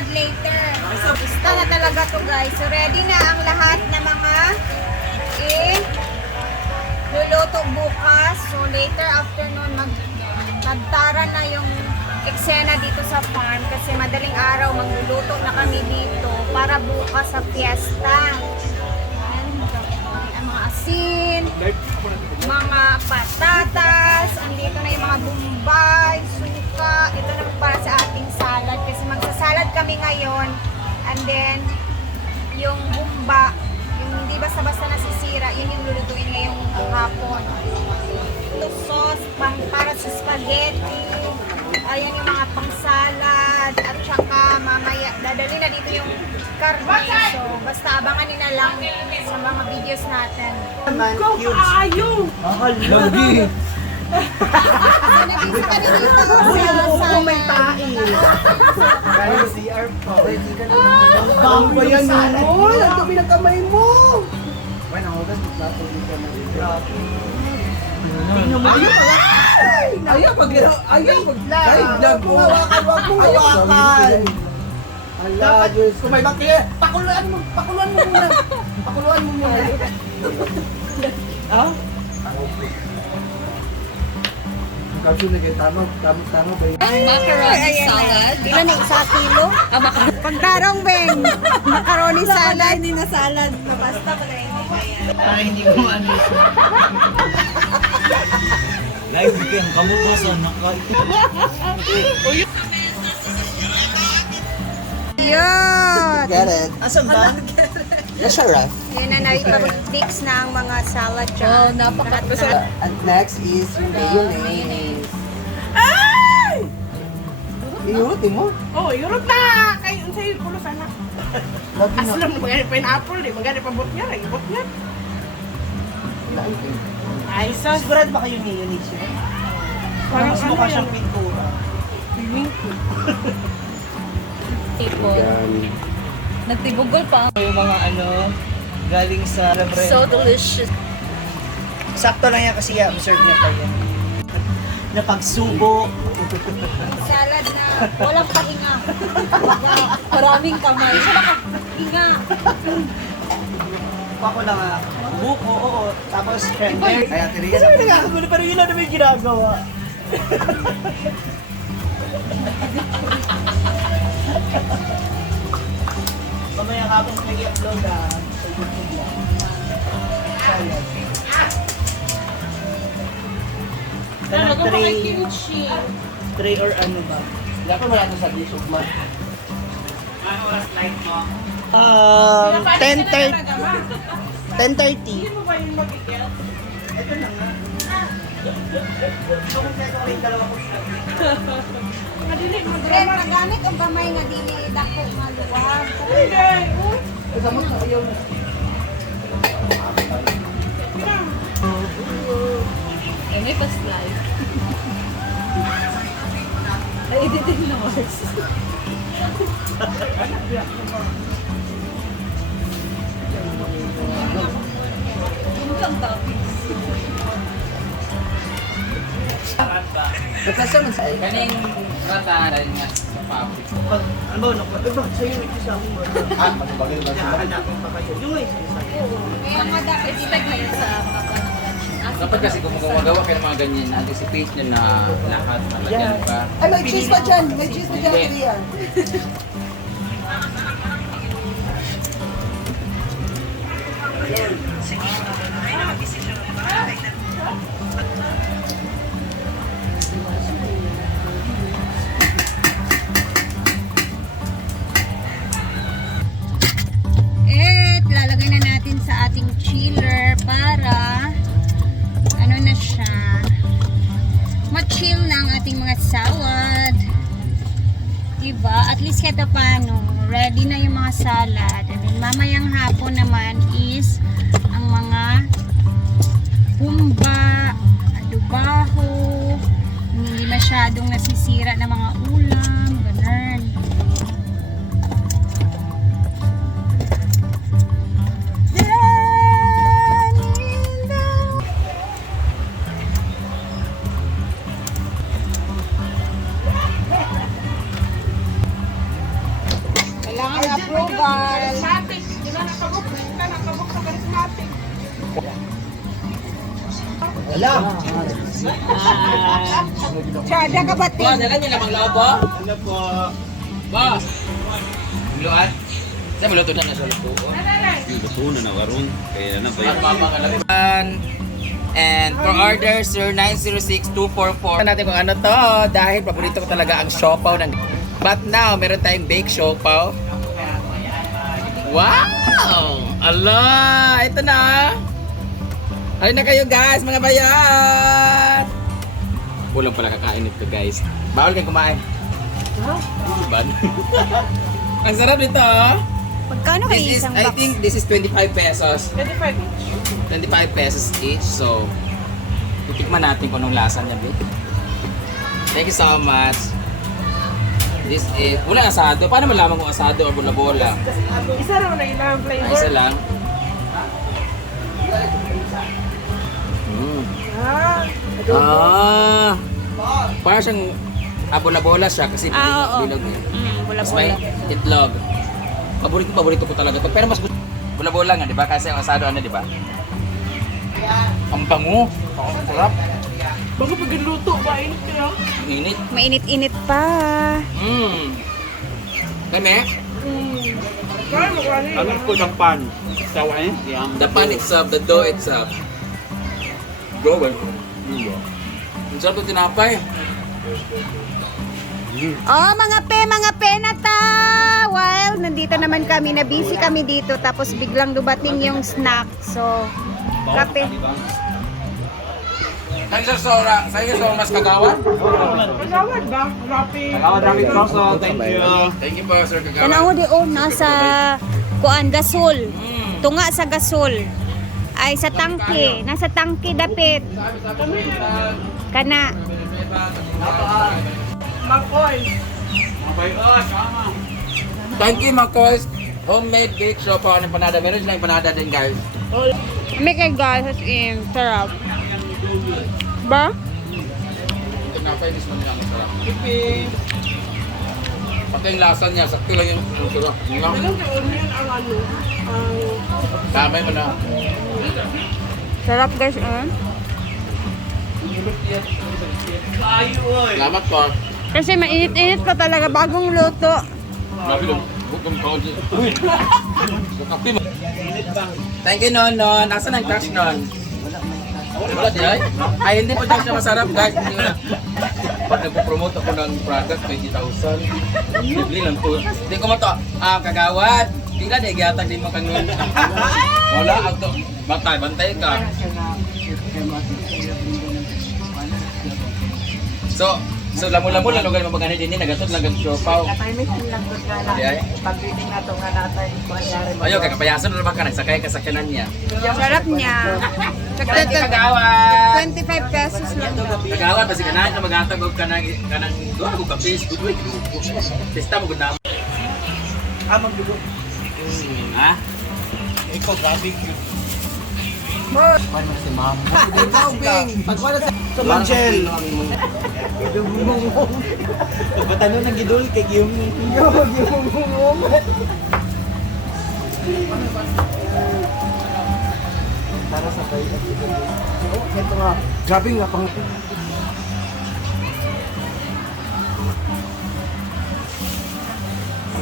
Start later. Gusto na talaga to guys. So ready na ang lahat na mga eh, luluto bukas. So later afternoon mag magtara na yung eksena dito sa farm kasi madaling araw magluluto na kami dito para bukas sa fiesta. Ang mga asin, mga patatas, andito na yung mga bumbay, suka, ito na para sa ating salad kasi magsasalad kami ngayon and then yung bumba, yung hindi basta-basta nasisira, yun yung lulutuin ngayong hapon. Ito sauce pang, para sa spaghetti, ayan yung mga pang salad, at saka mamaya, dadali na dito yung karne. So, basta abangan na lang sa mga videos natin. Lagi. So, nag-isa kami dito sa salad. Kaya CR pa. Bang ba yan mo? Ang dumi ng kamay mo. Bueno, ako kasi magplato dito na dito. Tingnan mo. Ayaw pag ayaw pag live vlog mo. Hawakan, wag mo hawakan. Ala, Diyos ko. May bakterya. Pakuluan mo. Pakuluan mo muna. Pakuluan mo muna. Ha? Kasi nagay tama, tama, tama ba yun? Macaroni salad. Ilan na isa kilo? Ah, macaroni. Pagdarong beng. Macaroni salad. Hindi na salad. Basta pa rin. Para hindi ko ano Live weekend, kamu ba sa naka... Yun. Get it? Asan ba? Nasa ref. Yun na na-mix na ang mga salad dyan. Oh, napaka And next is mayonnaise. Ay! Inurutin mo? Oh, yurot na! Kay unsay kulo sana. Na. Aslam na magani pineapple, di magani pa bot niya, ay bot niya. Ay, sus. Sigurado ba kayo mayonnaise yun? Parang Mas ano mukha yan? siyang pintura. Nagtibugol pa. Yung mga ano, galing sa libre. So delicious. Sakto lang yan kasi yeah, serve niya pa yan. Napagsubo. salad na walang pahinga. Maraming kamay. Siya nakahinga. Ako lang ah. Buko, oo. Tapos cranberry. Kaya tiriya. Kasi may nagkakagulo pero yun lang na may ginagawa. Mamaya habang nag-i-upload ah. Sa YouTube lang. Sayang. Tanang kung kimchi. tray or ano ba? Dapat wala na sa disog man. Ano oras live mo? Um, Pinapaalis ka 10.30. na talaga, ma. 10.30. Hindi mo ba yung mag-ikyat? Ito na nga. Madili, Ren, madrama. magamit ang kamay nga dili dako maluwag. Hindi, oh. Kasama sa ayaw na. Eh, may pas live. Na-editin na Mars. Yun lang topics. Nagkasama sa ayaw. Kaning rata rin nga sa public. Pag, ano ba, naku- eh, sa'yo ito sa akin ba? Ah, magbagay ba sila? Hanapin pa kayo. Yung nga isa sa akin. Kaya nga dapat Expect na yun sa mga panahon. Dapat kasi kung gumagawa kayo ng mga ganyan, anticipate nyo na lahat malagyan pa. Ay, may cheese pa dyan. May cheese pa dyan. Hindi. Rian. Ating mga salad. Diba? At least kahit paano, ready na yung mga salad. And then mamayang hapon naman is ang mga humba, adubaho, hindi masyadong nasisira na mga ulam, ganun. Ba, dala niyo lamang lao ba? Ano po? Ba? Luat? Sa maluto na na sa luto. Luto na na karon. Kaya na ba Ang ka lang. And for order, sir, 906-244. natin kung ano to. Dahil paborito ko talaga ang siopaw ng... But now, meron tayong bake siopaw. Wow! Ala! Ito na! Halin na kayo guys, mga bayan! Kulang pala kakain nito guys. Bawal kayo kumain. Ban. ang sarap nito. oh. Magkano kayo This is, isang I box? think this is 25 pesos. 25 25 pesos each. So, titikman natin kung anong lasa niya, babe. Thank you so much. This is, wala asado. Paano malaman kung asado o bola-bola? Isa raw na ilang Ay, flavor. isa lang. Ah! Parang siyang ah, bola-bola siya kasi Ah, oo. bilog eh. Mm, Tapos may bula-bula. itlog. Paborito, paborito ko talaga to. Pero mas gusto, bola-bola nga, di ba? Kasi ang asado, ano, di ba? Ang bango. Ang sarap. bago pag luto ba? Init kaya? Ang init. Mainit-init pa. Mmm. Kame, Hmm. Kaya kani. Ano ko ng pan? Sawa eh? Yang the pan itself, the dough itself. Bro, well. Ang sarap ng tinapay. Oh, mga pe, mga pe na ta! While nandito naman kami, na busy kami dito, tapos biglang dumating yung snack. So, kape. Thank you, Sora. Thank you so much, Kagawan. Kagawad ba? Rapi. Kagawad Rapi Troso, thank you. Thank you po, Sir Kagawan. Tanaw di oh, nasa kuan gasol. Mm. Tunga sa gasol. Ay sa tangke, nasa tangke dapit. Kana. Makoy. Thank you, Makoy. Homemade cake shop ako ng panada. Meron silang panada din, guys. May kay guys, as in, sarap. Ba? Tinapay mismo nila ang sarap. Pati yung lasa niya, sakto lang yung ang sarap. Yun lang. Alam ko onion ang ano. Ang Damay mo na. Sarap guys, eh. Salamat po. Kasi mainit-init pa talaga bagong luto. Lang. Hukom ka ulit. Mo. Thank you, Non, Non. Nasaan ang crush, Non? Wala di ay? Ay, hindi po daw siya masarap, guys. Na. Pag nagpo-promote ako ng product, 20,000. Bibili lang to. Hindi ko mo to. Ah, kagawad. Tingnan, di gyatag din mo kang nun. Wala, ako. Bantay, bantay ka. So, so lamo-lamo lang lugar mo bagani din ni nagatod lang gag siopaw. Di ay? pag-reading na ito nga natin kung nangyari Ayo kay kapayasan na ba ka nagsakay ka sa kanan niya. Sarap niya. Kagawad. 25 pesos lang. Kagawad basi kanan ka magatag og kanang kanang duha ko ka Facebook. Uy, Testa mo gud na. Amang dugo. Ha? Ikaw, grabe cute. Paano si ma'am? Bing! Pagwala sa... Sa Manchel! Pagpatano ng gidol kay Giyong... Para sa kayo. Oh, ito nga. Grabe nga pang...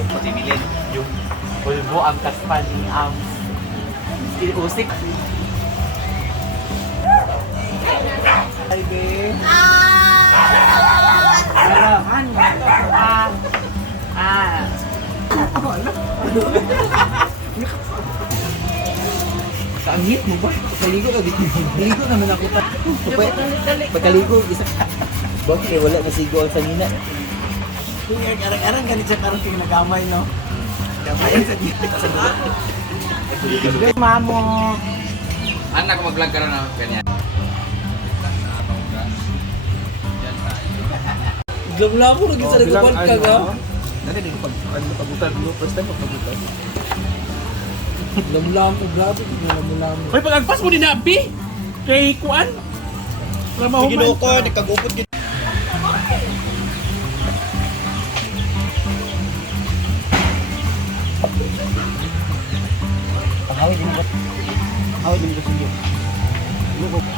Patimilin yung pulbo ang kaspan ni ang usik. Ay, be. Ah, ah. Kaangit mo ba? Pagkaligo na dito. Pagkaligo naman ako pa. Pagkaligo, isa. Bakit wala na sigo ang sanina? Kuya, arang-arang ganit siya karang kayo nagamay, no? Gamayan sa dito. Mamo. Anak mag-vlog ka na ganyan. Glamla ako, naging sa nagabal ka ga. Dali, di pag ano pagutan mo first time pagutan. Glamla ako, grabe, glamla mo. Hoy, pag-agpas mo din na, Bi! Kay Kuan? Ramahuman ka. nagkagupot gid. Awit din ko. Awit din ko sige. Luko. May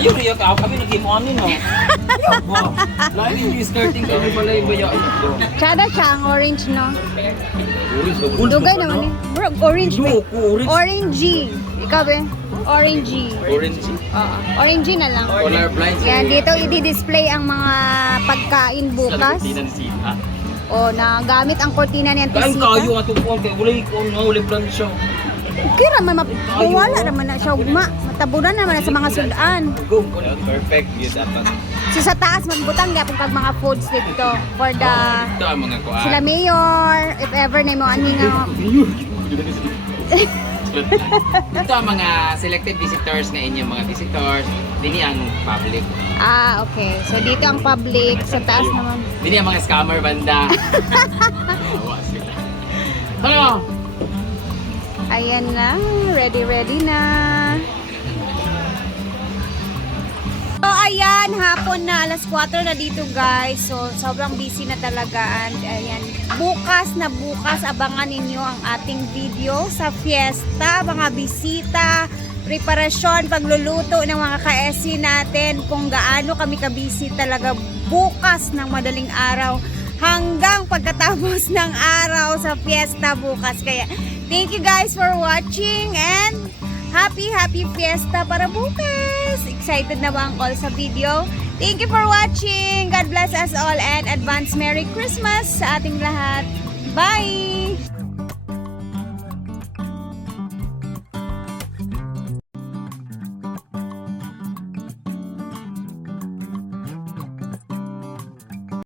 Ayun, riyak ako. Kami nag-game on no? Lain yung starting kami pala yung baya. Tsada siya ang orange, no? Orange, Dugay naman eh. Bro, orange orange. Orangey. Ikaw ba? Orangey. Orange. Oo. Orangey na lang. Color blind. Yan, dito i-display ang mga pagkain bukas. O, na gamit ang kortina ni Kain Antisita. kayo nga itong kuwan. Kaya wala kuwan nga. Wala plan siya. Kira man, mawala naman na siya ugma. Matabunan naman na sa mga sudan. Perfect yun dapat. So sa taas, magbutang gyapon kag mga foods dito for the kuwan. sila mayor, if ever na mo ani nga Ito ang mga selected visitors nga inyong mga visitors. Dini ang public. Ah, okay. So dito ang public, sa taas naman. Dini ang mga scammer banda. Sila. Ano? Ayan na, ready ready na. Hapon na alas 4 na dito guys. So sobrang busy na talaga and ayan, bukas na bukas abangan ninyo ang ating video sa fiesta, mga bisita, preparasyon, pagluluto ng mga ka-SC natin, kung gaano kami kabisi talaga bukas ng madaling araw hanggang pagkatapos ng araw sa fiesta bukas. Kaya thank you guys for watching and happy happy fiesta para bukas. Excited na ba ang all sa video? Thank you for watching. God bless us all and advance Merry Christmas sa ating lahat. Bye!